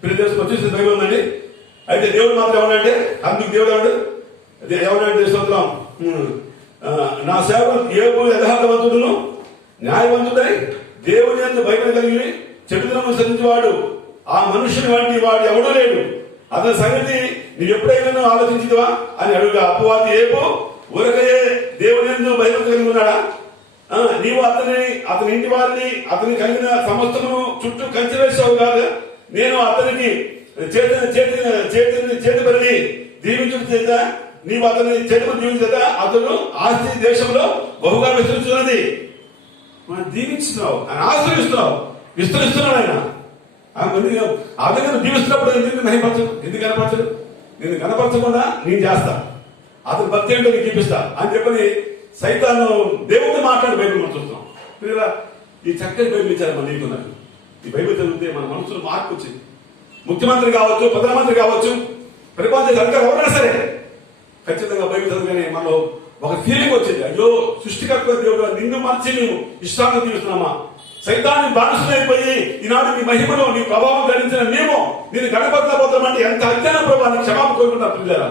పిల్లలు వచ్చేసి బైబిల్ ఉందండి. అయితే దేవుడు మాత్రం ఏమన్నాడంటే, అందుకు దేవుడు ఏమన్నాడు స్తోత్రం, నా సేవకుడు యోబు యథార్థవంతుడును న్యాయవంతుడై దేవుని యందు భయభక్తులు కలిగి చెడుతనము సరించేవాడు, ఆ మనుషుని వంటి వాడు ఎవడూ లేడు. అతని సంగతి నీవు ఎప్పుడైనా ఆలోచించవా అని అడుగుగా అపవాది యోబు ఊరకయే దేవుని యందు భయభక్తులు కలిగి ఉన్నాడా? నీవు అతని ఇంటి వారిని అతని కలిగిన సమస్తమును చుట్టూ కంచె వేసావు కాదు. నేను అతనికి చేతి పని దీవించడం చేత నీవు అతని చేతులు దీవించేత అతను ఆస్తి దేశంలో బహుగా విస్తరిస్తున్నది. మనం దీవించుతున్నావు, ఆయన ఆశ్రయిస్తున్నావు, విస్తరిస్తున్నాడు. ఆయన అతను దీవిస్తున్నప్పుడు ఎందుకు మహిమపరచడు, ఎందుకు కనపరచడు? నేను కనపరచకుండా నేను చేస్తా, అతని భక్తి ఏంటో నీకు చూపిస్తా అని చెప్పని సైతాను దేవుడితో మాట్లాడి బైబిల్ మనం చూస్తున్నాం. ఈ చక్కని బైబిల్ ఇచ్చారు మన నీకున్నారు. ఈ బైబిల్ చదివితే మన మనసులో మార్పు వచ్చింది. ముఖ్యమంత్రి కావచ్చు, ప్రధానమంత్రి కావచ్చు, పరిపాలన అధికారులు ఎవరైనా సరే ఖచ్చితంగా బైబిల్ చదవగానే మనలో ఒక ఫీలింగ్ వచ్చింది, అయ్యో సృష్టికర్త దేవుడు నిన్ను మర్చి మేము ఇష్టాన్ని తీరుస్తున్నామా? సైతాన్ని బానిసలైపోయి ఈనాడు నీ మహిమను నీ ప్రభావం ధరించిన మేము నేను గణపడలేకపోతామంటే ఎంత అజ్ఞాన ప్రభావాన్ని క్షమాపణ కోరుకుంటారు. పిల్లరా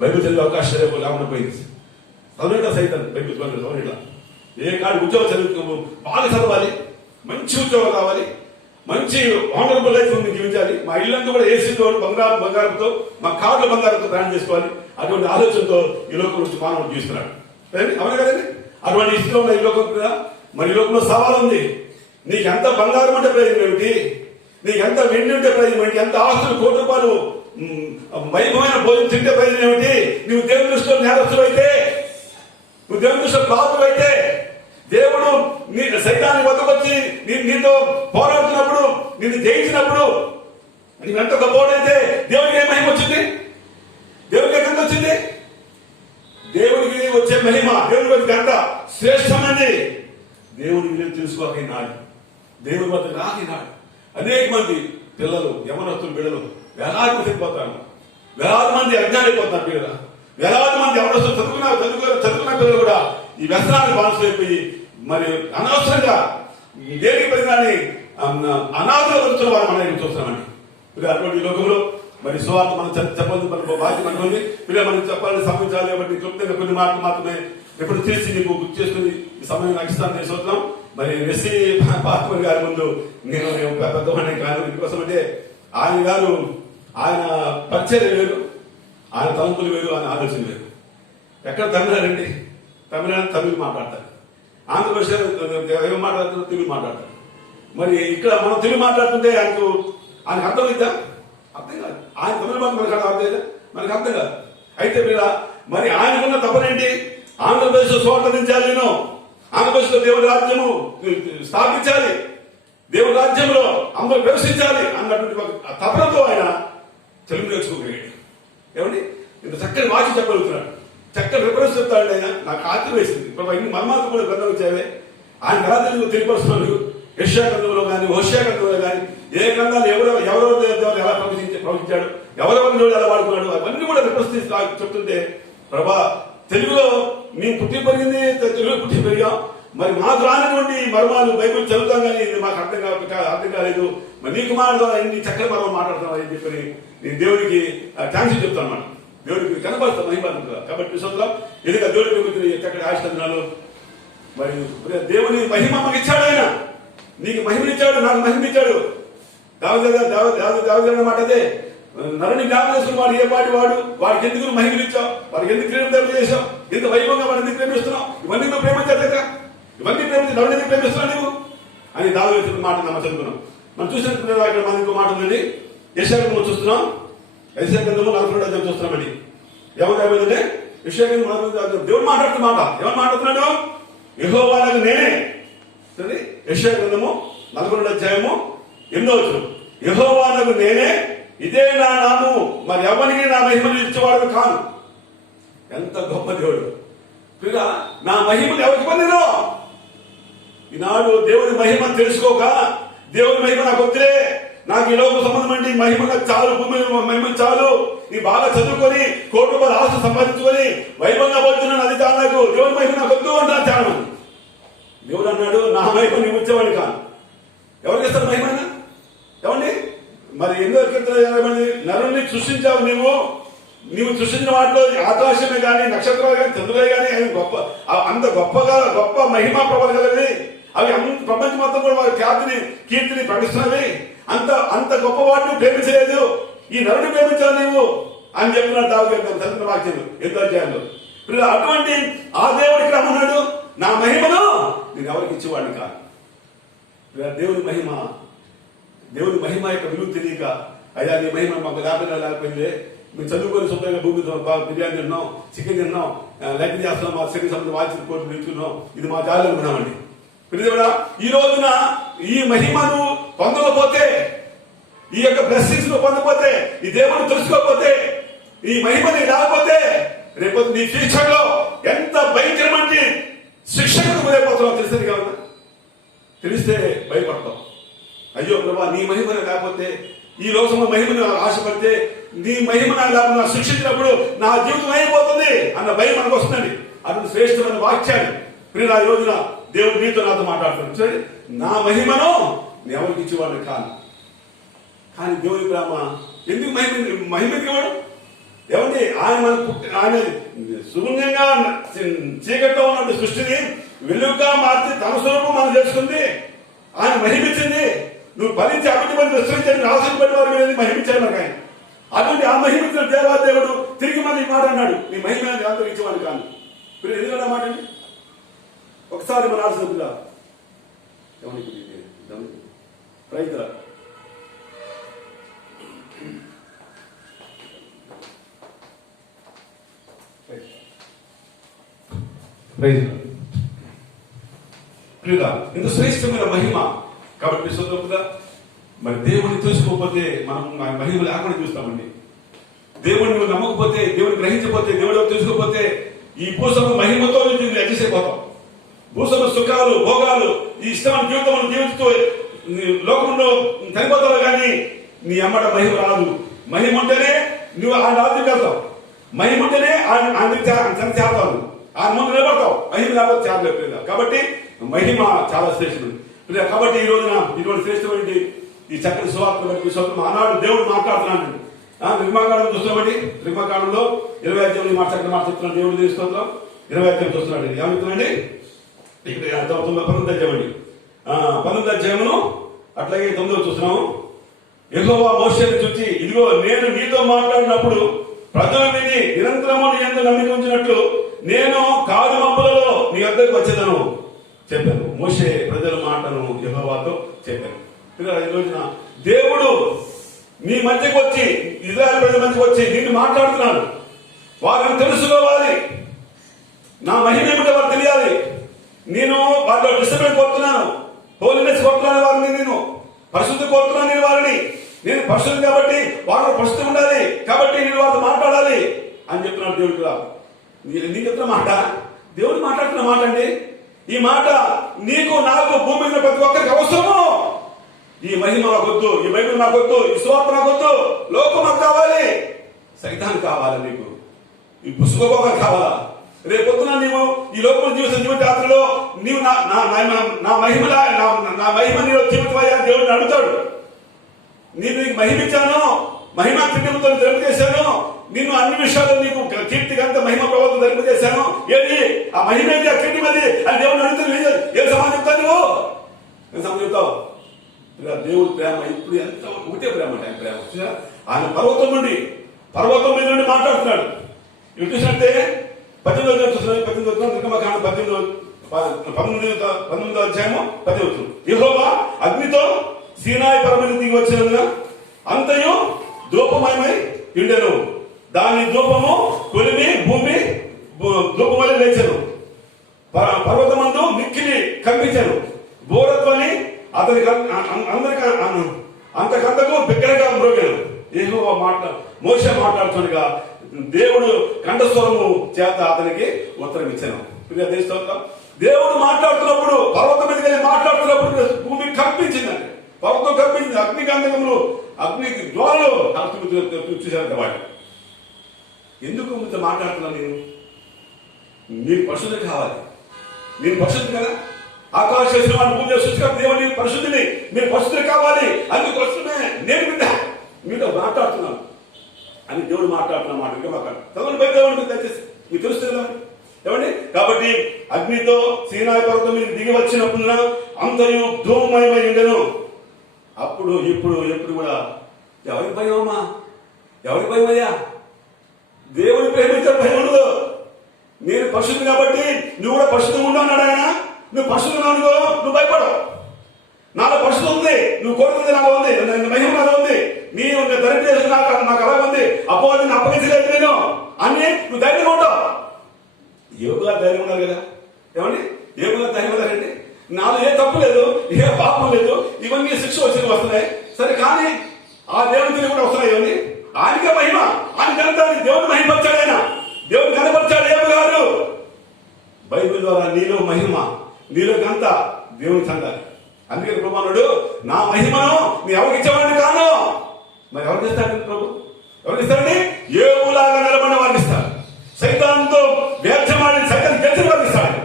బైబిల్ చదివే అవకాశం లేకుండా పోయింది. చదవడం సైతం బైబిల్ చదవడం ఏ కాడి ఉద్యోగం చదువు బాగా చదవాలి, మంచి ఉద్యోగం కావాలి, మంచి ఆనరబుల్ లైఫ్ జీవించాలి. మా ఇల్లంతా కూడా ఏసీతో బంగారంతో మా కార్లు బంగారంతో ప్రయాణం చేసుకోవాలి. అటువంటి ఆలోచనతో ఈ లోకం నుంచి మానవుడు జీవిస్తున్నాడు. అవును కదండి, అటువంటి స్థితిలో ఉన్న ఈ లోకం కదా. మరి ఈ లోకంలో సవాల్ ఉంది. నీకు ఎంత బంగారం అంటే ప్రయోజనం ఏమిటి? నీకు ఎంత వెండి ఉంటే ప్రయోజనం ఏమిటి? ఎంత ఆస్తులు కోటి రూపాయలు వైభవమైన భోజనం తింటే ప్రయోజనం ఏమిటి? నువ్వు దేవుని దృష్టిలో నేరస్తులు అయితే, నువ్వు దేవుని దృష్టిలో బాధలు అయితే, దేవుడు నీ సైతాన్ని వద్దకొచ్చి నీతో పోరాడుతున్నప్పుడు, నిన్ను జయించినప్పుడు నీవెంత గొప్పవాడైతే దేవుడికి ఏ మహిమ వచ్చింది? దేవుడికి ఎక్కడికి వచ్చింది? దేవుడికి వచ్చే మహిమ, దేవుడికి వచ్చే గంట శ్రేష్టమైనది. దేవుడికి నేను తెలుసుకోకనాడు, దేవుడి వద్ద రాకినాడు. అనేక మంది పిల్లలు, యవనస్తులు, బిడ్డలు వేలాది మంది పోతారు, వేలాది మంది అజ్ఞానైపోతున్నారు. పిల్లలు వేలాది మంది యవనస్తులు చదువుకున్న పిల్లలు కూడా ఈ వ్యసనానికి బానిసైపోయి మరి అనవసరంగా దేనికి పరిణాన్ని అనాథులు వస్తున్న వారు మనం చూస్తున్నామండి. అటువంటి లోకంలో మరి సువార్త మనం చెప్పాలి, మన బాధ్యత అనుకుంది. పిల్లలు మనం చెప్పాలని సంబంధించాలి కాబట్టి క్లుప్తంగా కొన్ని మాటలు మాత్రమే ఎప్పుడు తెలిసి నీకు గుర్తు చేసుకుని ఈ సమయం నాకు ఇస్తాను చేసుకుంటున్నాం. మరి ఎస్సీ పాత్మర్ గారి ముందు నేను పెద్దవాడిని కాదు. ఇందుకోసం అంటే ఆయన పరిచయం వేరు, ఆయన తలంపులు వేరు, ఆయన ఆలోచన వేరు. ఎక్కడ తమిళనాడండి, తమిళ మాట్లాడతారు, ఆంధ్రప్రదేశ్ ఏం మాట్లాడుతారు, తెలుగు మాట్లాడతారు. మరి ఇక్కడ మనం తెలుగు మాట్లాడుతుంటే ఆయనకు అర్థమైద్దా? అర్థం కాదు. ఆయన తమిళ మాట మనకు అర్థమైందా? మనకు అర్థం కాదు. అయితే మరి ఆయనకున్న తప్పనేంటి? ఆంధ్రప్రదేశ్ స్వాతంత్రించాలి, నేను ఆంధ్రప్రదేశ్ లో దేవుడి రాజ్యము స్థాపించాలి, దేవుడి రాజ్యంలో అందరూ ప్రవేశించాలి అన్నటువంటి తపనతో ఆయన తెలుగు నేర్చుకోగలిగాడు. ఏమండి, ఇంత చక్కని వాక్యం చెప్పగలుగుతున్నాడు, చక్కని రిఫరెన్స్ చెప్తాడు. ఆయన నాకు ఆత్మ వేసింది. ఇప్పుడు ఇన్ని మర్మాలు కూడా గ్రంథం వచ్చావే, ఆయన ఎలా తెలుగు తెలియపరుస్తున్నాడు. యెషయా గ్రంథంలో కానీ, హోషేయ గ్రంథంలో కానీ, ఏ గ్రంథాలు ఎవరెవరు దేవుడు ఎలా ప్రవచించాడు, ఎవరెవరి దేవుడు ఎలా వాడుకున్నాడు, అవన్నీ కూడా రిఫరెన్స్ చెప్తుంటే, ప్రభా తెలుగులో మేము పుట్టి పెరిగింది, తెలుగులో పుట్టి పెరిగాం, మరి మాకు రానటువంటి మర్మాలు బైబిల్ చదువుతాం కానీ మాకు అర్థం కాలేదు. మరి నీ కుమారుడు ద్వారా ఇన్ని చక్కని మర్మం మాట్లాడుతున్నావు అని చెప్పని నేను దేవుడికి థ్యాంక్స్ చెప్తాను అన్నమాట. దేవుడికి కనపడతాం మహిమ. కాబట్టి విశ్వాసం ఎదుగా దేవుడికి చక్కటి ఆశిస్తున్నాను. మరి దేవుని మహిమ మాకు ఇచ్చాడు. ఆయన నీకు మహిమనిచ్చాడు, నాకు మహిమనిచ్చాడు. దావీదు మాట అదే, నరుని జ్ఞాపకం చేసుకుని వాడు ఏ పాటి వాడికి ఎందుకు మహిమనిచ్చావు, వాడికి ఎందుకు ప్రేమ చేసావు, ఎంత వైభవంగా వాడిని ఎందుకు ప్రేమిస్తున్నావు, ఇవన్నీ నువ్వు ప్రేమించలేక, ఇవన్నీ ప్రేమించి నరుని ఎందుకు ప్రేమిస్తున్నావు నువ్వు అని దావీదు మాట మనం చదువుకున్నాం. మనం చూసినట్టు ఇక్కడ మన ఇంకో మాట ఉందండి. యెషయా గ్రంథం చూస్తున్నాం, యెషయా గ్రంథము 42వ అధ్యాయం చూస్తున్నామండి. ఏమంటే యెషయా గ్రంథం దేవుడు మాట్లాడుతున్న మాట ఏమని మాట్లాడుతున్నాడు? యెహోవా నాకు నేనే. యెషయా గ్రంథము 42వ అధ్యాయము 8వ వచనం, యెహోవా నాకు నేనే, ఇదే నా నామము, మరి ఎవరికి నా మహిమను ఇచ్చేవాడు కాను. ఎంత గొప్ప దేవుడు! నా మహిమను ఎవరికి పొందినో? ఈనాడు దేవుని మహిమ తెలుసుకోక, దేవుని మహిమ నాకు వద్దులే, నాకు ఈ లోక సంబంధం అంటే మహిమ నాకు చాలు, భూమి మహిమ చాలు, నీ బాగా చదువుకొని కోటి రూపాయలు ఆస్తి సంపాదించుకొని వైభవంగా పోతున్నాను, అది చాలు, నాకు దేవుని మహిమ నాకు వద్దు అంటారు చాలా మంది. దేవుడు అన్నాడు, నా మహిమ నీవు వచ్చేవాడిని కాను. ఎవరికి ఇస్తారు మహిమ? ఏమండి, మరి ఎన్నో కీర్తన నరుణ్ణి సృష్టించావు నీవు సృష్టించిన వాటిలో ఆకాశమే కానీ నక్షత్రాలు కానీ చంద్రులే కానీ గొప్ప అంత గొప్ప మహిమా ప్రభావం కలిగి అవి ప్రపంచం మొత్తం కూడా వారి కీర్తిని ప్రకటిస్తున్నవి. అంత గొప్ప వాటిని ప్రేమించలేదు, ఈ నరుని ప్రేమించావు నీవు అని చెప్పినాడు దావీదు చదివిన వాక్యాలు 8వ అధ్యాయంలో. అటువంటి ఆ దేవుడికి రమ్మన్నాడు, నా మహిమను నేను ఎవరికి ఇచ్చేవాడిని కాదు. దేవుని మహిమ యొక్క విలువ తెలియక, అయ్యా నీ మహిమ మాకు లేకపోయింది, మేము చదువుకొని శుభ్రంగా భూమితో బిర్యానీ తిన్నాం, చికెన్ తిన్నాం, లైట్ చేస్తున్నాం, మా శరీర సంబంధం వాల్చిన కోట్లు నిల్చున్నాం, ఇది మా జాలి అనుకున్నామండి. ఈ రోజున ఈ మహిమను పొందకపోతే, ఈ యొక్క బ్లెస్సింగ్స్ ను పొందకపోతే, ఈ దేవుని తెలుసుకోకపోతే, ఈ మహిమని రాకపోతే రేపు నీ ఫ్యూచర్ లో ఎంత భయంకరమైన శిక్షకు గురైపోతున్నావు తెలిసేది కావున తెలిస్తే భయపడతాం. అయ్యో ప్రభా నీ మహిమను లేకపోతే, ఈ లోకంలో మహిమను ఆశపడితే, నీ మహిమ లేకుండా శిక్షించినప్పుడు నా జీవితం అయిపోతుంది అన్న భయం మనకు వస్తుందండి. అటువంటి శ్రేష్టమైన వాక్యాన్ని ప్రియుల ఈ రోజున దేవుడు నీతో నాతో మాట్లాడుతున్నాడు. చూడండి, నా మహిమను నేను ఎవరికి ఇచ్చేవాడిని కాను. కానీ దేవుని ప్రేమ ఎందుకు మహిమకి ఇవ్వడు? ఏమండి, ఆయన శూన్యంగా చీకట్లో ఉన్న సృష్టిని వెలుగుగా మార్చి తన స్వరూపం మనం చేసుకుంది, ఆయన మహిమించింది. నువ్వు ఫలించి అభివృద్ధి మంది విస్తరించండి, నాశనం పడి వారి మీద మహిమించాడు నాకు ఆయన. అటువంటి ఆ మహిమించిన దేవాదేవుడు తిరిగి మన ఈ మాట అన్నాడు, నీ మహిమ అంతా ఇచ్చేవాడు కాను. మీరు ఎందుకంటే మాట అండి, ఒకసారి మన ఆలోచన రైతుల ఇంత శ్రేష్టమైన మహిమ కాబట్టి స్వతంత్రంగా మరి దేవుడిని తెలుసుకోకపోతే మనం మహిమ లేకుండా చూస్తామండి. దేవుడిని నమ్మకపోతే, దేవుడిని గ్రహించకపోతే, దేవుడు తెలుసుకోకపోతే ఈ భూసమ మహిమతో అడ్జస్టైపోతాం. భూసమ సుఖాలు భోగాలు ఈ ఇష్టమైన జీవితం జీవిస్తూ లోకంలో చనిపోతావు, కానీ నీ అమ్మట మహిమ రాదు. మహిమ ఉంటేనే నువ్వు ఆ రాత్రికి వెళ్తావు, మహిమ ఉంటేనే చేరతావు, ఆ ముందు నిలబడతావు. మహిమ లేకపోతే చేరలేదు. కాబట్టి మహిమ చాలా శ్రేష్టమైనది. కాబట్టి ఈ రోజున ఇటువంటి శ్రేష్టమైనది ఈ చక్కటి సువార్త ఆనాడు దేవుడు మాట్లాడుతున్నాడు. నిర్మాకాండం చూస్తామండి, నిర్మాకాండంలో 20 అధ్యాయంలో చక్కటి మాట్లాడుతున్నాడు దేవుడు తీసుకుంటాం. 20 అధ్యాయం చూస్తున్నాడు, ఏమవుతుందండి ఇక్కడ 19 అధ్యాయం అండి. 19 అధ్యాయమును అట్లాగే 9 చూస్తున్నాము. యెహోవా మోషేను చూచి, ఇదిగో నేను నీతో మాట్లాడినప్పుడు ప్రజలు విని నిరంతరము నీ యందు నమ్మిక ఉంచినట్లు నేను కారు మబ్బులలో నీ వద్దకు వచ్చేదను చెప్పాను. మోషే ప్రజల మాటను యెహోవాతో చెప్పాను. ఈ రోజున దేవుడు నీ మధ్యకు వచ్చి, ఇజ్రాయెల్ ప్రజల మధ్యకు వచ్చి నిన్ను మాట్లాడుతున్నాడు. వారిని తెలుసుకోవాలి, నా మహిమ ఏమిటో వారు తెలియాలి. నేను వారిలో డిసిప్లిన్ కోరుతున్నాను, హోలీనెస్ కోరుతున్నాను, వారిని నేను పరిశుద్ధి కోరుతున్నాను. నేను వారిని నేను పరిశుద్ధి కాబట్టి వారిలో పరిశుద్ధి ఉండాలి, కాబట్టి నేను వారితో మాట్లాడాలి అని చెప్తున్నాడు దేవుడు. నీకు చెప్తున్న మాట దేవుడు మాట్లాడుతున్న మాట అండి. ఈ మాట నీకు నాకు భూమి మీద ప్రతి ఒక్కరికి అవసరము. ఈ మహిమ నాకొద్దు, ఈ బైబిల్ నాకొద్దు, ఈ స్వార్థ నాకొద్దు, లోకం నాకు కావాలి, సైతాన్ కావాలి, నీకు ఈ పుష్పభోగం కావాలా? రేపొద్దున నీవు ఈ లోకం జీవిత యాత్రలో నీవు నా మహిమ నీలో జీవితమయ్యా దేవుడిని అడుగుతాడు. నీకు మహిమించాను, మహిమా కిరీటంతో ధరింపజేశాను, నిన్ను అన్ని విషయాల్లో నీకు కీర్తిగంత మహిమ ప్రభావం ధరింపజేశాను. ఏది ఆ మహిమ ఏంటి, ఆ కీర్తి అది అని దేవుడిని అడుగుతాను. ఏం సమాధానం చెప్తావు నువ్వు? ఏం సమాధానం చెప్తావు? దేవుడి ప్రేమ ఇప్పుడు ఎంత ఒకటే ప్రేమ అంటే ఆయన ప్రేమ. ఆయన పర్వతం మీద నుండి మాట్లాడుతున్నాడు. ఇవి చూసినట్టే 18వ చూస్తున్నాడు. 18వ నిర్గమకాండం 19వ అధ్యాయము 10వ. యెహోవా అగ్నితో సీనాయి పర్వతం దిగి వచ్చినందున అంతయు ధూపమయమై ఉండెను. దాని ధూపము కొలిమి భూమి ధూపమై లేచెను. పర్వతమందు మిక్కిలి కంపించెను. బోరత్వని అతని అంతకంతకు బిగ్గరగా మ్రోగాను. యెహోవా మోషే మాట్లాడుతుండగా దేవుడు కంఠస్వరము చేత అతనికి ఉత్తరం ఇచ్చాను. దేవుడు మాట్లాడుతున్నప్పుడు, పర్వతం మీద మాట్లాడుతున్నప్పుడు భూమి కంపించిందండి. పర్వతం కంపించింది. అగ్నిగంధకములు, అగ్ని జ్వాలలు చూసారంట. వాడు ఎందుకు మీతో మాట్లాడుతున్నా? నేను పరిశుద్ధి కావాలి, నేను పరిశుద్ధి కదా. ఆకాశ వాడిని పూజ సృష్టిగా దేవుని పరిశుద్ధిని మీరు పరిశుద్ధి కావాలి. అందుకోసమే నేను మీతో మాట్లాడుతున్నాను అని దేవుడు మాట్లాడుతున్న మాట ఇంకా మాట్లాడు చదవండి బయట మీకు దయచేసి మీకు తెలుస్తుంది కదా ఏమండి. కాబట్టి అగ్నితో సీనాయి పర్వతం మీద దిగి వచ్చినప్పుడు అంతయు ధూమమయమై ఉండెను. అప్పుడు ఇప్పుడు ఎప్పుడు కూడా ఎవరికి భయం అమ్మా? ఎవరికి భయం అయ్యా? దేవుని ప్రేమించే భయం ఉండదు. నేను పరిశుద్ధి కాబట్టి నువ్వు కూడా పరిశుద్ధంగా ఉండు అన్నాడు ఆయన. నువ్వు పరిశుద్ధంగా అనుకో, నువ్వు భయపడవు. నాలో పరిశుద్ధం ఉంది, నువ్వు కోరుకుంది నాలో ఉంది, మహిమ నాలో ఉంది, నీ దరిద్ర నాకు అలా ఉంది, అపో నేను అప్పగించలేదు నేను అన్ని నువ్వు ధైర్యంగా ఉంటావు. యోగుగా ధైర్యం ఉన్నారు కదా ఏమండి? యోగుగా ధైర్యం ఉన్నారండి. నాలో ఏ తప్పు లేదు, ఏ పాపం లేదు, ఇవన్నీ శిక్ష వచ్చి వస్తున్నాయి సరే, కానీ ఆ దేవుని కూడా వస్తున్నాయి ఇవన్నీ. ఆయనకే మహిమ, ఆయన కనుక దేవుని మహిమపరిచాడు. ఆయన దేవుని కనపరిచాడు. ఏమి కాదు బైబిల్ ద్వారా నీలో మహిమ, నీలో గంత దేవుని చెందాలి. అందుకని ప్రభువుడు నా మహిమను నీ ఎవరికి ఇచ్చేవాడిని కాను. మరి ఎవరికి ఇస్తాడు ప్రభు? ఎవరికి ఇస్తాడండి? ఏవులాగా నిలబడిన వారికి ఇస్తాడు. సైతాన్తో వ్యర్థమాడిన సైతాన్ని గెలిచిన వారికి ఇస్తాడు.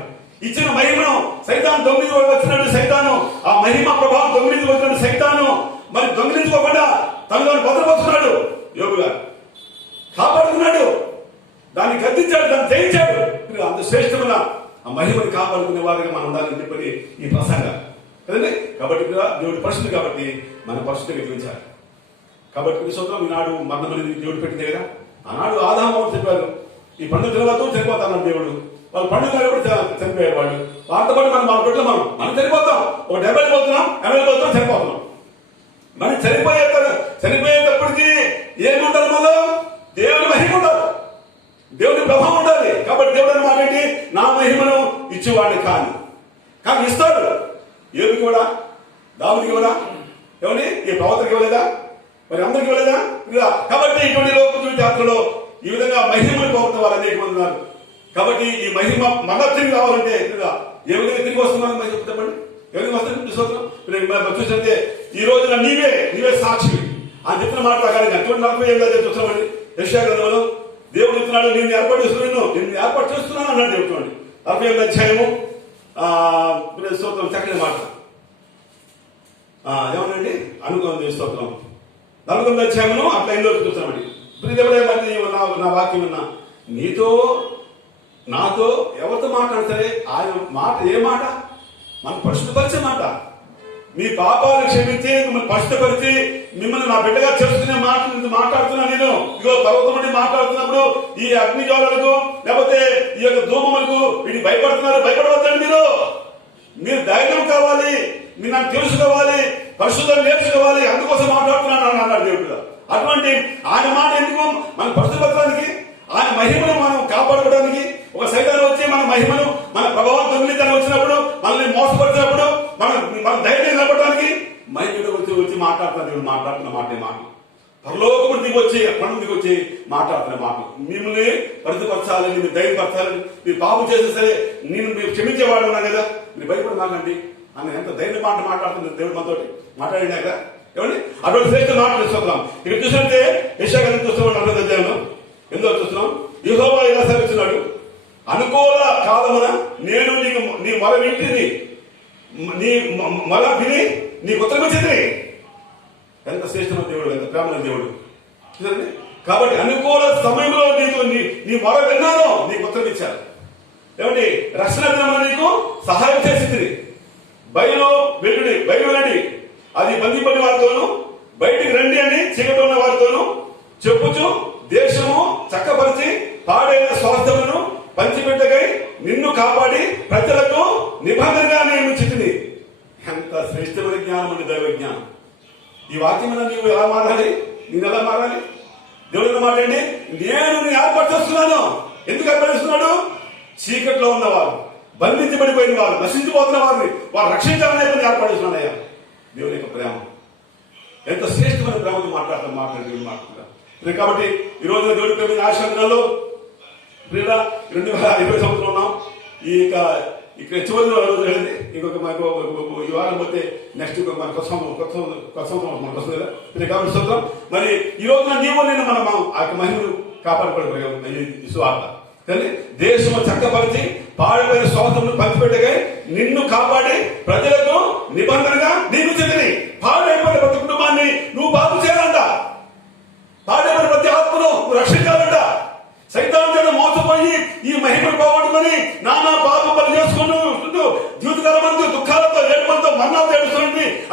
ఇచ్చిన మహిమను సైతాన్ దొంగిలించి వచ్చినట్టు సైతాను ఆ మహిమ ప్రభావం దొంగిలించి వచ్చినట్టు సైతాను మరి దొంగిలించుకోకుండా తనలో భద్రపరుచుకున్నాడు. యోగు గారు కాపాడుకున్నాడు, దాన్ని గద్దించాడు, దాన్ని జయించాడు. అంత శ్రేష్టమైన ఆ మహిమని కాపాడుకునే వారిగా మనం ఉండాలని చెప్పని ఈ ప్రసంగం కదండి. కాబట్టి దేవుడి పరిస్థితి కాబట్టి మన పరిస్థితిని జీవించాలి. కాబట్టి సొంతం ఈనాడు మరణం అనేది దేవుడు పెట్టింది కదా. ఆనాడు ఆదాము చెప్పారు ఈ పండుగ తినవద్దు చనిపోతాను దేవుడు. వాళ్ళు పండుగ చనిపోయారు వాళ్ళు. వాళ్ళతో పాటు మనం పెట్టు మనం చనిపోతాం. ఒక 70 పోతున్నాం, 80 పోతున్నాం, చనిపోతున్నాం. మనం చనిపోయేటప్పటికి ఏముంటారు? మనలో దేవుని మహిమ ఉండాలి, దేవుని ప్రభావం ఉండాలి. కాబట్టి దేవుడు అన్నమాట ఏంటి? నా మహిమను ఇచ్చేవాడిని కానీ ఇస్తాడు. ఏమికి కూడా దావుడికి కూడా ఏమని ఈ ప్రవర్తనకి ఇవ్వలేదా? మరి అందరికి ఇవ్వలేదా? కాబట్టి ఇటువంటి లోక జాతరలో ఈ విధంగా మహిమను పోగొట్టిన వాళ్ళు అనేక మంది ఉన్నారు. కాబట్టి ఈ మహిమ మళ్ళా తిరిగి రావాలంటే ఏ విధంగా తిరిగి వస్తున్నాను మరి చెప్పండి. ఏ విధంగా వస్తుంది చూసంటే ఈ రోజున నీవే సాక్షి అని చెప్పిన మాట ప్రకారం అటువంటి 40 చూస్తున్నామండి. యెషయా గ్రంథంలో దేవుడు చెప్తున్నాడు, నేను ఏర్పాటు చేస్తున్నాను అన్నాడు. చెప్తున్నాడు 48వ అధ్యాయము స్తోత్రం చక్కని మాట ఏమనండి అనుకోండి స్తోత్రం 49వ అధ్యాయమును అట్లా ఎన్నో చూస్తున్నామండి. నా వాక్యం విన్నా నీతో నాతో ఎవరితో మాట్లాడతారే ఆయన మాట ఏ మాట? మనం పరిశుద్ధపరిచే మాట. మీ పాపాలు క్షమించి మిమ్మల్ని పరిశుద్ధపరిచి మిమ్మల్ని నా బిడ్డగా చేసుకునే మాట మాట్లాడుతున్నా నేను. ఇగో పర్వతం నుండి మాట్లాడుతున్నప్పుడు ఈ అగ్ని జ్వాలలకు లేకపోతే ఈ యొక్క ధూమములకు వీటి భయపడవద్దండి. మీరు ధైర్యం కావాలి, మీరు నాకు తెలుసుకోవాలి, పరిశుద్ధం నేర్చుకోవాలి, అందుకోసం మాట్లాడుతున్నాను అన్నాడు దేవుడు. అటువంటి ఆయన మాట ఎందుకు? మనం పరిశుద్ధపరచడానికి, ఆయన మహిమను మనం కాపాడుకోవడానికి. ఒక సైతాన్ని వచ్చి మన మహిమను మన ప్రభావం దొంగిలించడానికి వచ్చినప్పుడు, మనల్ని మోసపరిచినప్పుడు మన ధైర్యం నిలబడడానికి మహిమను వచ్చి మాట్లాడుతున్న దేవుడు మాట్లాడుతున్న మాట పరలోకము దిగి వచ్చి పండు దిగి వచ్చి మాట్లాడుతున్న మాట. మిమ్మల్ని పరిశుద్ధపరచాలి, మీరు ధైర్యపరచాలి. మీరు పాపం చేస్తే సరే మీరు క్షమించేవాడు ఉన్నా కదా, మీరు భయపడమాకండి అని ఎంత ధైర్య మాట మాట్లాడుతుంది దేవుడు మనతో మాట్లాడినా కదా. ఏమండి అటువంటి శ్రేష్ఠ మాటలు చూస్తున్నాం. ఇక్కడ చూసినట్టే యెషయా గ్రంథం చూస్తున్నాం 40వ అధ్యాయంలో ఎందులో చూస్తున్నాం. యెహోవా ఇలా సెలవిస్తున్నాడు, అనుకూల కాలమున నేను నీ మొర వింటిని, నీ మొర విని నీకు ఉత్తరమిచ్చింది. ఎంత శ్రేష్టమైన దేవుడు, ఎంత ప్రేమమైన దేవుడు. కాబట్టి అనుకూల సమయంలో నీ మొర విన్నాను, నీకు ఉత్తరం ఇచ్చాను. ఏమండి రక్షణ దినమున నీకు సహాయం చేసింది. బయలు వెళ్ళండి, అది బంధింపని వారితోనూ బయటికి రండి అని చీకటి ఉన్న వారితోనూ చెప్పుచు దేశము చక్కపరిచి పాడైన స్వాస్థ్యములను పంచిపెట్టకై నిన్ను కాపాడి ప్రజలకు నిబంధనగా నియమించింది. ఎంత శ్రేష్టమైన జ్ఞానం అండి, దైవ జ్ఞానం. ఈ వాక్యం నీవు ఎలా మారాలి? నేను ఎలా మారాలి? దేవుడు మాట్లాడి నేను ఏర్పరచేస్తున్నాను. ఎందుకు ఏర్పరుస్తున్నాడు? చీకట్లో ఉన్నవారు, బంధించబడిపోయిన వారు, నశించిపోతున్న వారిని వారు రక్షించాలని ఏర్పడుతున్నాడు. అయ్యా దేవుని యొక్క ప్రేమ ఎంత శ్రేష్టమైన ప్రేమతో మాట్లాడుతున్నారు. కాబట్టి ఈ రోజున దేవుడి ప్రేమ ఆశీర్వాదాల్లో 2020 సంవత్సరం ఉన్నాం. ఇక్కడ చివరి రోజు వెళ్ళింది. ఇంకొక ఈ వారం పోతే నెక్స్ట్ కొత్త సంవత్సరం మనకు వస్తుంది కదా. కాబట్టి చూద్దాం. మరి ఈ రోజున నీవు నేను మనం ఆ మహిమను కాపాడుకోవడం సువార్త కానీ దేశము చక్కపరిచి పాడిపోయిన స్వాతంత్రం పంచిపెట్టగా నిన్ను కాపాడి ప్రజలకు నిబంధనగా నియమించింది. పాడైపోయిన ప్రతి కుటుంబాన్ని నువ్వు బాగు చేయాలంట.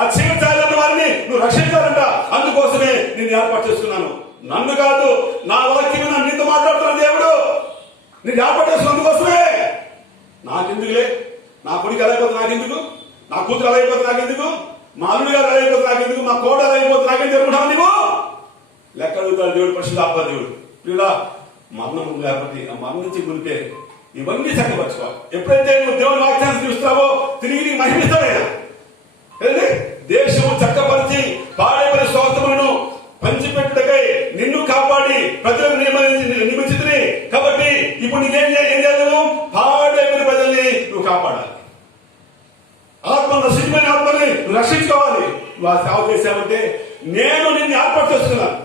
ఆ చీకటి వారిని నువ్వు రక్షించాలంట. అందుకోసమే నేను ఏర్పాటు చేస్తున్నాను. నన్ను కాదు, నా వాక్యం నన్ను నీతో మాట్లాడుతున్నాను దేవుడు. నేను ఏర్పాటు చేస్తున్నా అందుకోసమే. నాకెందుకులే, నా కొడుకు ఎలా అయిపోతుంది నాకెందుకు, నా కూతురు ఎలా అయిపోతుంది నాకెందుకు, మా అల్లుడు గారు ఎలా అయిపోతుంది నాకెందుకు, మా కోడ ఎలా అయిపోతుంది నాకెందుకు అనుకుంటావు నీవు? లెక్క అడుగుతాడు దేవుడు, పరిశుద్ధాత్మ దేవుడు. ఇలా మరణం ఉంది కాబట్టి ఆ మరణం నుంచి గురిపే ఇవన్నీ చక్కపరచుకోవాలి. ఎప్పుడైతే నువ్వు దేవుని వాక్యాన్ని చూస్తావో తిరిగి నీకు మహిమిస్తాడైనా. దేశము చక్కపరిచి పాడైపోయిన స్వాస్థములను పంచిపెట్టుటకై నిన్ను కాపాడి ప్రజలను నియమించింది కాబట్టి ఇప్పుడు నీకేం చేయాలి? పాడైపోయిన ప్రజల్ని నువ్వు కాపాడాలి. ఆత్మను రక్షించిన ఆత్మని రక్షించుకోవాలి. నువ్వు ఆ సేవ చేశావంటే నేను నిన్ను ఏర్పాటు చేస్తున్నాను.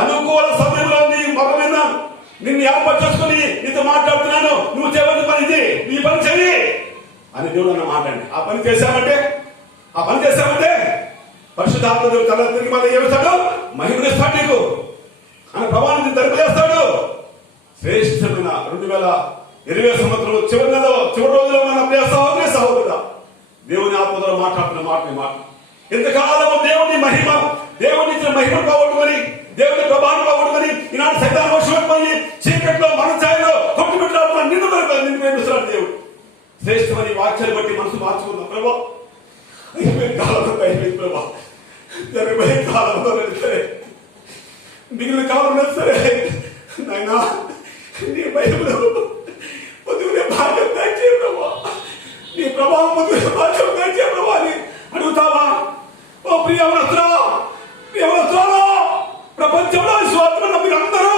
అనుకూల సమయంలో నీ మొగ మీద నిన్ను ఏర్పాటు చేసుకుని నీతో మాట్లాడుతున్నాను. నువ్వు చేయవలసిన పని ఇది, నీ పని చెయ్యి అని దేవుడు అన్న మాట్లాడి ఆ పని చేశామంటే పరిశుద్ధాత్మ దేవుడు తల తిరిగి మన ఏమిస్తాడు? మహిమనిస్తాడు నీకు అని ప్రభావాన్ని తరిపేస్తాడు. శ్రేష్టమైన 2020 సంవత్సరం చివరి రోజుల్లో మన ప్రియ సహోదరి సహోదరుడా, దేవుని ఆత్మతో మాట్లాడుతున్న మాట ఇంతకాలము దేవుని మహిమ, దేవుని మహిమ పోగొట్టుకొని, దేవుని ప్రభావం పోగొట్టుకొని ఈనాడు సైతాన్ వర్షమైపోయి చీకట్లో మన ఛాయలో కొట్టుబెట్టాడుతున్నా నిన్ను ప్రేమిస్తున్నాడు దేవుడు. శ్రేష్టమైన వాక్యాలు బట్టి మనసు మార్చుకుందాం. ప్రభా ప్రభా జరిగిపోయే కాలంలో సరే, మిగిలిన కాలంలో సరే నాయనా నీ బైబిల్ పొద్దునే భాగ్యం దాచే ప్రభా, నీ ప్రభావం పొద్దునే భాగ్యం దాచే ప్రభా అని అడుగుతావా? ఓ ప్రియవనస్త్రాలు ప్రపంచంలో స్వాతంత్రం మీరు అందరూ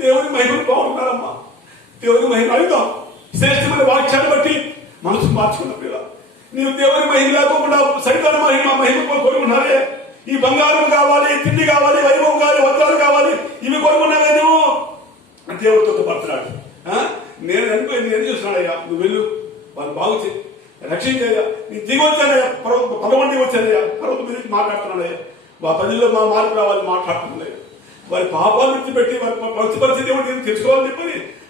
దేవుని మహిమను బాగుంటారమ్మా. దేవుని మహిమ అడుగుతాం. శ్రేష్టమైన వాక్యాన్ని బట్టి మనసు మార్చుకున్న పిల్ల నీవు దేవుని మహిమ లేకుండా సైతాన మహిమ కోరుకున్నారే. ఈ బంగారం కావాలి, తిండి కావాలి, వైభవం కావాలి, వజ్రాలు కావాలి, ఇవి కోరుకున్నావే నువ్వు దేవుడితో పడుతున్నాడు. నేను చూస్తున్నాడయ్యా, నువ్వు వెళ్ళు వాళ్ళు బాగు రక్షించయ్యా. నీ దిగి వచ్చానయ్యా, పదవండి వచ్చానయ్యా, పర్వతం మీద మాట్లాడుతున్నాడయ్యా. మా ప్రజల్లో మా మార్పు రావాలి మాట్లాడుతున్నాయి. వారి పాపాలు విడిచిపెట్టి వారి పరిస్థితి దేవుడు నేను తెలుసుకోవాలని చెప్పి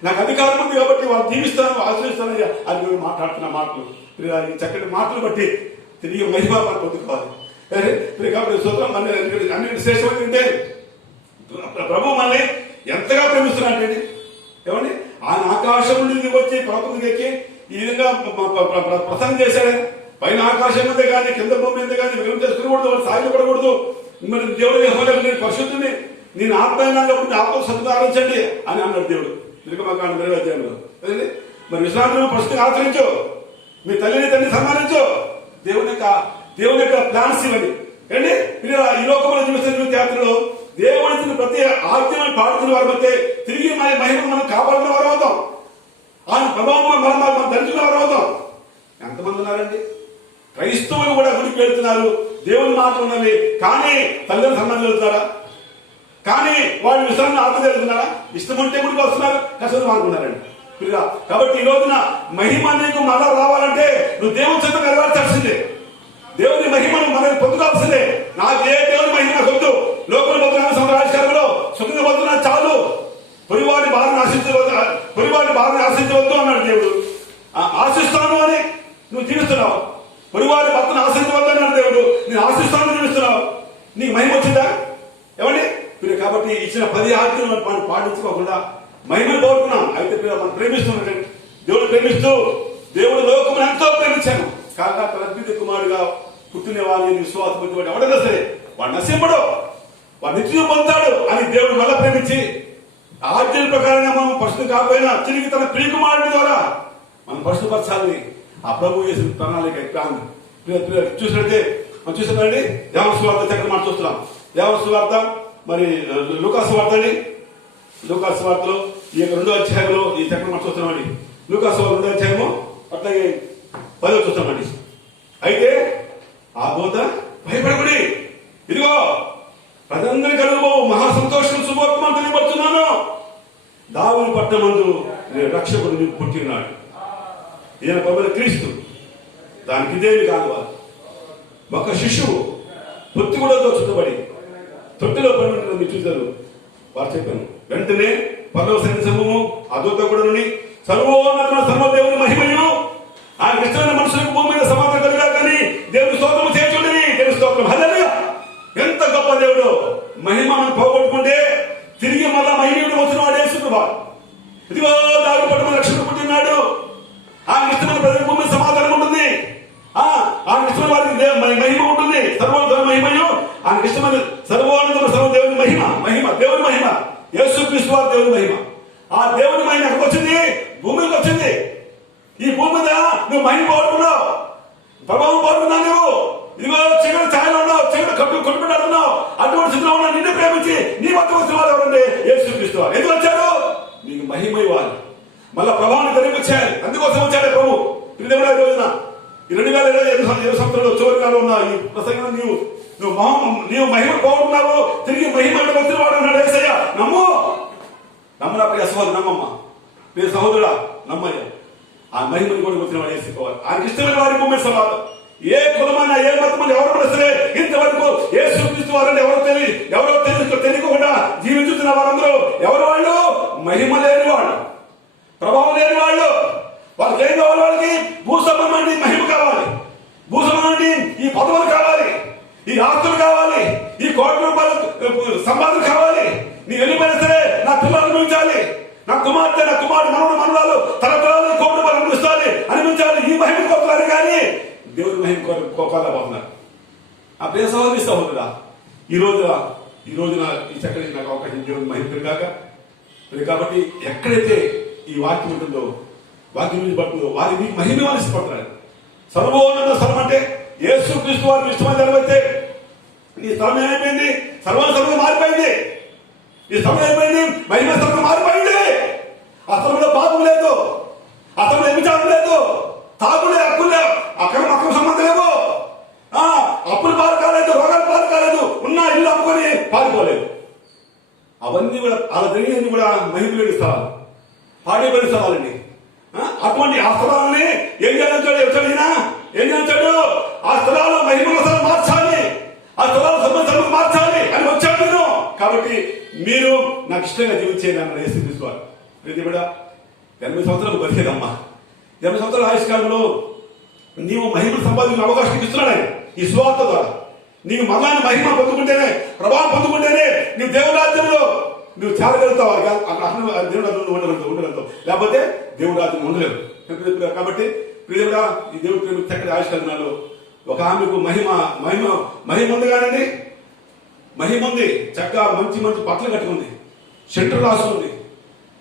నాకు అధికారం ఉంది కాబట్టి వాళ్ళు జీవిస్తాను ఆశ్రయిస్తానయ్యా అని మేము మాట్లాడుతున్న మాటలు, చక్కటి మాటలు బట్టి తిరిగి మహిమ పొందుకోవాలి. కాబట్టి సూత్రం అన్నిటి శ్రేష్టమైంది అంటే ప్రభు మనల్ని ఎంతగా ప్రేమిస్తున్నాడు. ఏమండి ఆయన ఆకాశం నుండి వచ్చి పర్వతం ఎక్కి ఈ విధంగా ప్రసంగం చేశాడే. పైన ఆకాశం మీద కానీ కింద భూమి మీద కానీ విగ్రహం చేసుకునకూడదు, వాళ్ళు సాగిపడకూడదు. మరి దేవుడు నేను పరిశుద్ధిని నేను ఆత్మైనప్పుడు ఆత్మ సత్కారించండి అని అన్నాడు దేవుడు నిర్గమకాండ 20వ అధ్యాయంలో. మరి విశ్రాంతిని పరిస్థితిని ఆచరించు, మీ తండ్రిని సన్మానించు. దేవుని యొక్క ప్లాన్స్ ఇవన్నీ ఏంటి. ఈ లోకంలో జీవిస్తున్న యాత్రలో దేవుడిచ్చిన ప్రతి ఆజ్ఞని పాడుతున్న వారి మధ్య తిరిగి మన మహిమను మనం కాపాడుకున్న వారు అవుతాం. ఆయన ప్రభావం మనం ధరించిన వారు అవుతాం. ఎంతమంది ఉన్నారండి? క్రైస్తవులు కూడా గుడికి వెళ్తున్నారు, దేవుని మాట ఉన్నవి, కానీ తల్లిదండ్రులు సన్మానం వెళ్తారా? కానీ వాళ్ళు విశ్రాంతి ఆత్మ జరుగుతున్నారా? ఇష్టం ఉంటే గుడికి వస్తున్నారు, కష్టం అనుకున్నారండి. కాబట్టి ఈ రోజున మహిమ నీకు మళ్ళా రావాలంటే నువ్వు దేవుని చేత నెరవేర్చాల్సిందే. దేవుని మహిమను మనం పొందుకోవాల్సిందే. నాకు ఏ దేవుని మహిమ వద్దు, లోపల పోతున్న రాజకీయాల్లో సుఖంగా పోతున్నా చాలు, పొరివాడిని బాధను ఆశించవద్దు అన్నాడు దేవుడు. ఆశిస్తాను అని నువ్వు జీవిస్తున్నావు. పొరివాడి భర్తను ఆశించవద్దు అన్నాడు దేవుడు. నేను ఆశిస్తాను జీవిస్తున్నావు. నీకు మహిమ వచ్చిందా? ఏమండి మీరు కాబట్టి ఇచ్చిన 10 ఆజ్ఞలు మనం పాటించుకోకుండా మహిమను కోరుకున్నాం. అయితే మనం ప్రేమిస్తున్నాం. దేవుడు ప్రేమిస్తూ దేవుడు లోకం ఎంతో ప్రేమించాను కాక తన అద్భుత కుమారుగా పుట్టిన వారిని విశ్వాసం పొందేవాడు ఎవడైనా సరే వాడు నశింపడు, వాడు నిత్యం పొందుతాడు అని దేవుడు మళ్ళా ప్రేమించి ఆజ్ఞల ప్రకారంగా మనం పరిశుద్ధం కాకపోయినా తిరిగి తన ప్రియకుమారుడి ద్వారా మనం పరిశుద్ధపరచాలని ఆ ప్రభు చేసిన ప్రణాళిక చూసినట్టే మనం చూస్తున్నాండి. దేవర సువార్త చక్కటి మాట చూస్తున్నాం. దేవర సువార్త మరి లూకాసు వార్త అండి. లూకాసు వార్తలో ఈ యొక్క 2వ అధ్యాయంలో ఈ చక్కటి మాట చూస్తున్నామండి. లూకాసు వార్త 2వ అధ్యాయము అట్లాగే 10వ చూస్తామండి. అయితే ఆ దూత భయపడకుడి, ఇదిగో ప్రజలందరి కలుగు మహా సంతోషం శుభవర్తమానం తెలియబడుతున్నాను. దావీదు పట్టణమందు రక్షకుడు పుట్టినాడు. ఈయన ప్రభువైన క్రీస్తు. దానికి ఇదేమి కాదు, ఒక శిశువు పొత్తి కూడా చుట్టబడి తొట్టిలో పడి మీరు చూశారు. వారు చెప్పాను వెంటనే పరలోక సైన్య సమూహము ఆ దూత కూడా సర్వోన్నతమైన సర్వదేవుని మహిమయు ఆయన ఇష్టమైన మనుషులకు భూమి మీద సమాధానం కలిగా కానీ దేవుని స్తోత్రము చేయుచుండిరి. దేవుని గొప్ప దేవుడు. మహిమను పోగొట్టుకుంటే తిరిగి మళ్ళా మహిమను వచ్చిన వాడు యేసుక్రీస్తు. ఇదిగో దావీదు పట్టణంలో రక్షణ పుట్టినాడు. ఆయన ఇష్టమైన ప్రజల భూమి సమాధానం ఉంటుంది. ఆయన ఇష్టమైన వారికి మహిమ ఉంటుంది. సర్వోన్నత మహిమయు ఆయన ఇష్టమైన సర్వోన్నత దేవుని మహిమ, మహిమ దేవుని మహిమ, యేసుక్రీస్తు వారి దేవుని మహిమ. ఆ దేవుని మహిమ ఎక్కడికి వచ్చింది? భూమికి వచ్చింది. ఈ భూమి మీద నువ్వు మహిమ పోగొట్టుకున్నావు, ప్రభావం పోగొట్టుకున్నావు. నువ్వు ఇదిగో చీకటి ఛాయలో ఉన్నావు, చీకటి కొట్టుకుంటున్నావు. అటువంటి స్థితిలో ఉన్న నిన్ను ప్రేమించి నీ వద్ద వచ్చిన వారు ఎవరంటే యేసుక్రీస్తు వారు. ఎందుకు వచ్చాడు? నీకు మహిమ ఇవ్వాలి, మళ్ళా ప్రభావాన్ని తెలియపచ్చాలి. అందుకోసం వచ్చాడే ప్రభు. ఈ రోజున ఈ 2027 సంవత్సరంలో చివరి కాలం ఉన్న ఈ ప్రసంగం నీవు మహిమ పోగొట్టుకున్నావు, తిరిగి మహిమ వచ్చిన వాడు అన్నాడు యేసయ్య. నమ్మనా ప్రియ సహోదరు, నమ్మమ్మా ప్రియ సహోదరుడా, నమ్మయ్య. ఆ మహిమని కూడా వచ్చిన వాడు వేసుకోవాలి. ఆయనకి ఇష్టమైన వారికి భూమి సమాధానం. ఏ కులమైన ఏ మతమని ఎవరు కూడా సరే ఇంతవరకు యేసుక్రీస్తు వారిని ఎవరో తెలియకుండా జీవించుతున్న వారందరూ ఎవరు? వాళ్ళు మహిమ లేని వాళ్ళు, ప్రభావం లేని వాళ్ళు. వాళ్ళకి ఏం కావాలి? వాళ్ళకి భూసంబంధమైన మహిమ కావాలి, భూసంబంధమైన ఈ పదవులు కావాలి, ఈ ఆస్తులు కావాలి, ఈ కోట్ల రూపాయలు సంపాదన కావాలి. నీ వెళ్ళిపోయినా సరే నా పిల్లలు అనిపించాలి, నా కుమార్తె నా కుమారుడు మనవడు మనవాళ్ళు తరతరాలు కోట్ల రూపాయలు అనిపించాలి. ఈ మహిమ కోరుకోవాలి కానీ దేవుడి మహిమ కోరుకోలేకపోతున్నారు. ఆ ప్రియ సహోదరి సహోదరుడా, ఈ రోజున ఈ చక్కని నాకు అవకాశం దేవుని మహిమ పెరిగాక. కాబట్టి ఎక్కడైతే ఈ వాక్యం ఉంటుందో, వాక్యం నుంచి పడుతుందో వారి మీకు మహిమ వాళ్ళు ఇష్టపడుతున్నారు. సర్వోన్నత స్థలం అంటే యేసుక్రీస్తు వారికి ఇష్టమైన జరిగితే నీ స్థలం ఏమైపోయింది? సర్వోన్నతంగా మారిపోయింది. ఈ స్థలం అయిపోయింది, మహిమ స్థలం మారిపోయింది. ఆ స్థలంలో పాపం లేదు, ఆ స్థలంలో వ్యభిచారం లేదు, తాగులే హక్కులే, అక్రమ సంబంధం లేవు, అప్పులు పాలు కాలేదు, రోగాలు పాలు కాలేదు, ఉన్న ఇల్లు అమ్ముకొని పారిపోలేదు. అవన్నీ కూడా అలా జరిగినవి కూడా మహిళ స్థలాలు, పాడేపల్లి స్థలాలండి. అటువంటి ఆ స్థలాలని ఏం చేయించాడు? ఏం చేయించాడు? ఆ స్థలాలు మహిళల స్థలం మార్చాలి, ఆ స్థలాలు సంబంధాలకు మార్చాలి అని వచ్చాడు నేను. కాబట్టి మీరు నాకు ఇష్టంగా జీవించేది అన్న యేసు తీసుకోవాలి. ప్రతి కూడా 80 సంవత్సరాలు బతికేదమ్మా. 80 సంవత్సరాల ఆయుష్కాలంలో నీవు మహిమను సంపాదించిన అవకాశం ఇస్తున్నాడు ఆయన ఈ సువార్త ద్వారా. నీకు మరణాన్ని మహిమ పొందుకుంటేనే, ప్రభావం పొందుకుంటేనే నీవు దేవుడి రాజ్యంలో నువ్వు చేరగలుగుతావు. దేవుడు రాజ్యంలో ఉండగలుగుతావు, లేకపోతే దేవుడి రాజ్యం ఉండలేవు. కాబట్టి ప్రియముగా ఈ దేవుడి చక్కటి ఆయుష్కాలంలో ఒక ఆమెకు మహిమ ఉంది కానండి, మహిమ ఉంది. చక్కగా మంచి బట్టలు కట్టుకుంది, షెల్టర్ రాసుకుంది,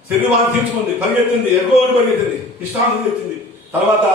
శరీరాన్ని తీర్చుకుంది, పరిగెత్తింది, ఎగోని పరిగెత్తింది, ఇష్టాన్ని తెచ్చింది. తర్వాత